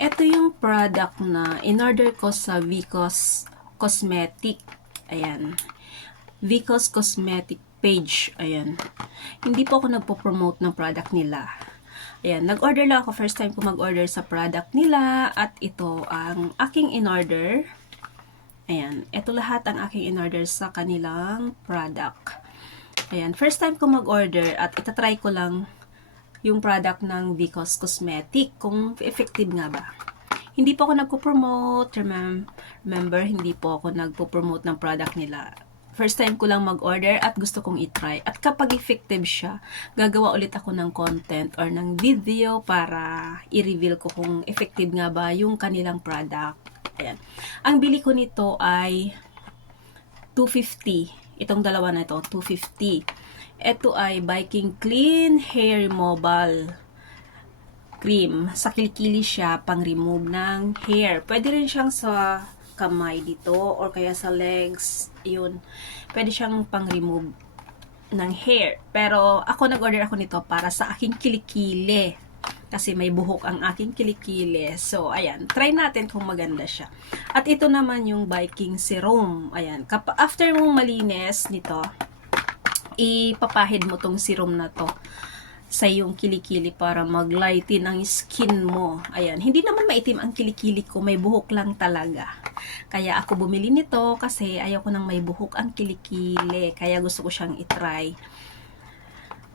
Ito yung product na in-order ko sa Vicos Cosmetic. Ayan. Vicos Cosmetic page. Ayan. Hindi po ako nagpo-promote ng product nila. Ayan. Nag-order lang ako. First time ko mag-order sa product nila. At ito ang aking in-order. Ayan. Ito lahat ang aking in-order sa kanilang product. Ayan. First time ko mag-order at itatry ko lang yung product ng Vicos Cosmetic, kung effective nga ba. Hindi po ako nagpo-promote, remember, hindi po ako nagpo-promote ng product nila. First time ko lang mag-order at gusto kong i-try. At kapag effective siya, gagawa ulit ako ng content or ng video para i-reveal ko kung effective nga ba yung kanilang product. Ayan. Ang bili ko nito ay $250. Itong dalawa na ito, $250. Ito ay Viking Clean Hair Removal Cream. Sa kilikili siya, pang remove ng hair. Pwede rin siyang sa kamay dito or kaya sa legs. Yun. Pwede siyang pang remove ng hair. Pero ako nag-order ako nito para sa aking kilikili. Kasi may buhok ang aking kilikili. So, ayan. Try natin kung maganda siya. At ito naman yung Viking Serum. Ayan. After mong malinis nito, ipapahid mo tong serum na to sa iyong kilikili para mag-lighten ang skin mo. Ayan, hindi naman maitim ang kilikili ko, may buhok lang talaga. Kaya ako bumili nito kasi ayaw ko nang may buhok ang kilikili. Kaya gusto ko siyang itry.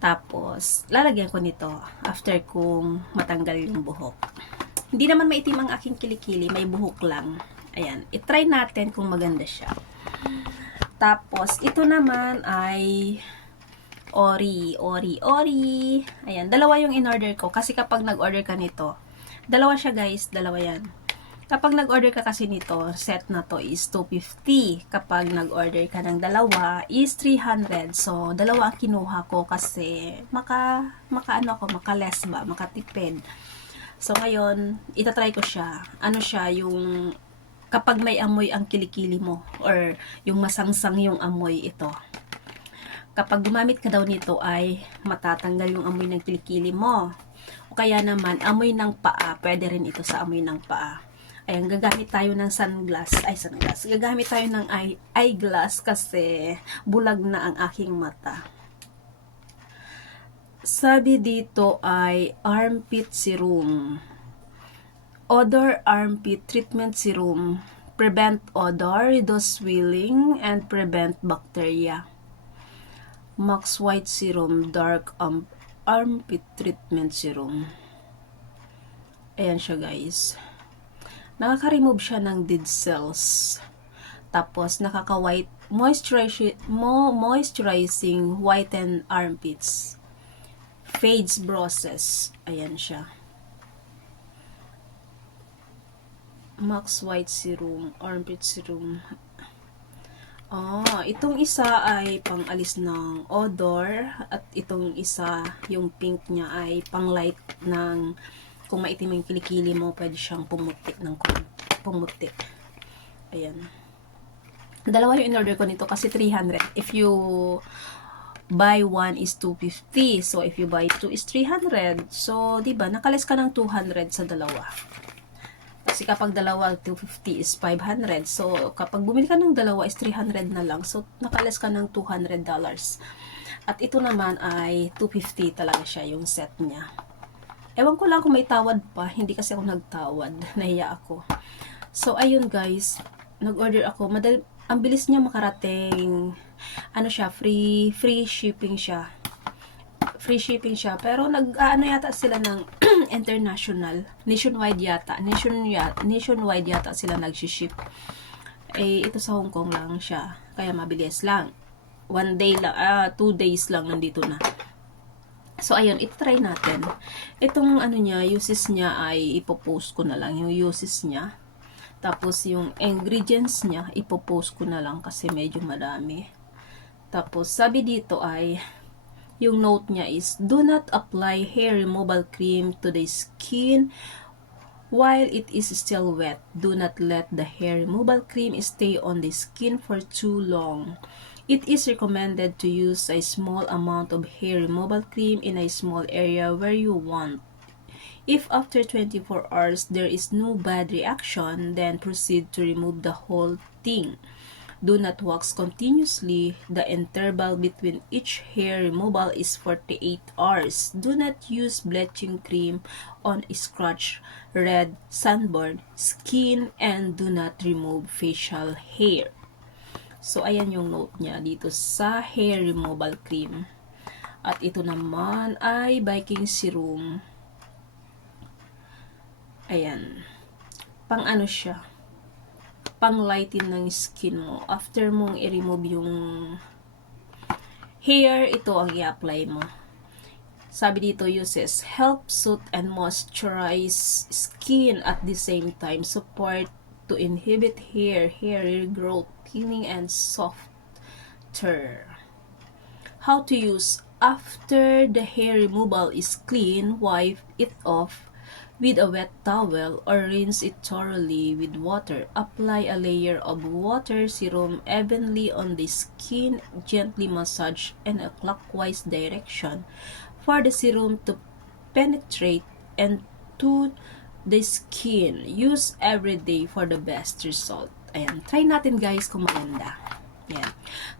Tapos, lalagyan ko nito after kong matanggal yung buhok. Hindi naman maitim ang aking kilikili, may buhok lang. Ayan, itry natin kung maganda siya. Tapos, ito naman ay Ori. Ayan, dalawa yung in-order ko. Kasi kapag nag-order ka nito, dalawa siya guys, dalawa yan. Kapag nag-order ka kasi nito, set na to is $250. Kapag nag-order ka ng dalawa, is $300. So, dalawa ang kinuha ko kasi maka-less ba, makatipid. So, ngayon, itatry ko siya. Ano siya, yung kapag may amoy ang kilikili mo or yung masangsang yung amoy ito. Kapag gumamit ka daw nito ay matatanggal yung amoy ng kilikili mo. O kaya naman, amoy ng paa. Pwede rin ito sa amoy ng paa. Ayan, gagamit tayo ng sunglass. Gagamit tayo ng eyeglass kasi bulag na ang aking mata. Sabi dito ay armpit serum. Odor Armpit Treatment Serum. Prevent odor, reduce swelling, and prevent bacteria. Max White Serum Dark Armpit Treatment Serum. Ayan siya guys. Nakaka-remove siya ng dead cells. Tapos nakaka-white moisturizing whiten armpits. Fades bruises. Ayan siya. Max White Serum, Armpit Serum. Itong isa ay pang-alis ng odor at itong isa, yung pink niya ay pang-light ng kung maitim yung kilikili mo, pwede siyang pumuti ng pumuti. Ayan. Dalawa yung in-order ko nito kasi $300. If you buy one is $250. So, if you buy two is $300. So, diba, nakalis ka ng $200 sa dalawa. Kasi kapag dalawa, $250 is $500. So, kapag bumili ka ng dalawa is $300 na lang. So, nakalas ka ng $200. At ito naman ay $250 talaga siya, yung set niya. Ewan ko lang kung may tawad pa. Hindi kasi ako nagtawad. Nahiya ako. So, ayun guys. Nag-order ako. Ang bilis niya makarating. Ano siya, free shipping siya. Free shipping siya. Pero yata sila ng international. Nationwide yata sila nag-ship. Ito sa Hong Kong lang siya. Kaya mabilis lang. 1 day lang, 2 days lang nandito na. So, ayun, itry natin. Itong uses niya ay ipopost ko na lang. Yung uses niya. Tapos, yung ingredients niya, ipopost ko na lang kasi medyo madami. Tapos, sabi dito ay yung note niya is, do not apply hair removal cream to the skin while it is still wet. Do not let the hair removal cream stay on the skin for too long. It is recommended to use a small amount of hair removal cream in a small area where you want If after 24 hours there is no bad reaction, then proceed to remove the whole thing. Do not wax continuously. The interval between each hair removal is 48 hours. Do not use bleaching cream on scratch, red, sunburned skin, and do not remove facial hair. So, ayan yung note niya dito sa hair removal cream. At ito naman ay Viking Serum. Ayan. Pang ano siya? Pang lighten ng skin mo. After mong i-remove yung hair, ito ang i-apply mo. Sabi dito, uses help soothe and moisturize skin at the same time. Support to inhibit hair regrowth, thinning, and softer. How to use. After the hair removal is clean, wipe it off with a wet towel or rinse it thoroughly with water. Apply a layer of water serum evenly on the skin. Gently massage in a clockwise direction for the serum to penetrate and to the skin. Use every day for the best result. Ayan. Try natin guys kung maganda. Ayan.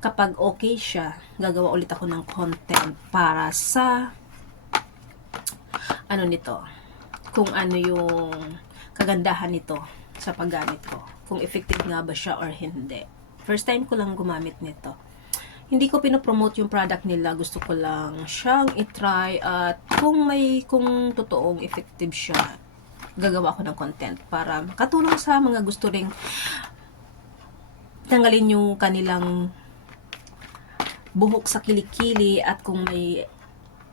Kapag okay siya, gagawa ulit ako ng content para sa ano nito. Kung ano yung kagandahan nito sa paggamit ko. Kung effective nga ba siya or hindi. First time ko lang gumamit nito. Hindi ko pinopromote yung product nila. Gusto ko lang siyang itry at kung totoong effective siya, gagawa ako ng content para makatulong sa mga gusto ring tanggalin yung kanilang buhok sa kilikili at kung may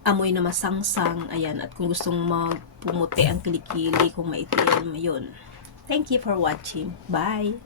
amoy na masangsang, ayan, at kung gustong magpumuti ang kilikili, kung maitim, yun. Thank you for watching. Bye!